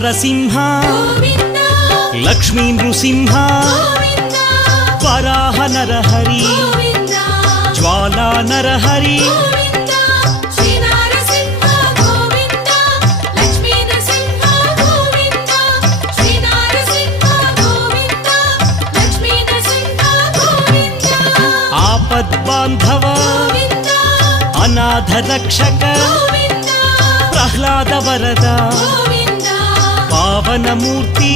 నారసింహ లక్ష్మీ నృసింహ వరాహ నరహరి జ్వాలా నరహరి ఆపద్బాంధవ అనాథ రక్షక ప్రహ్లాద వరద పావనమూర్తి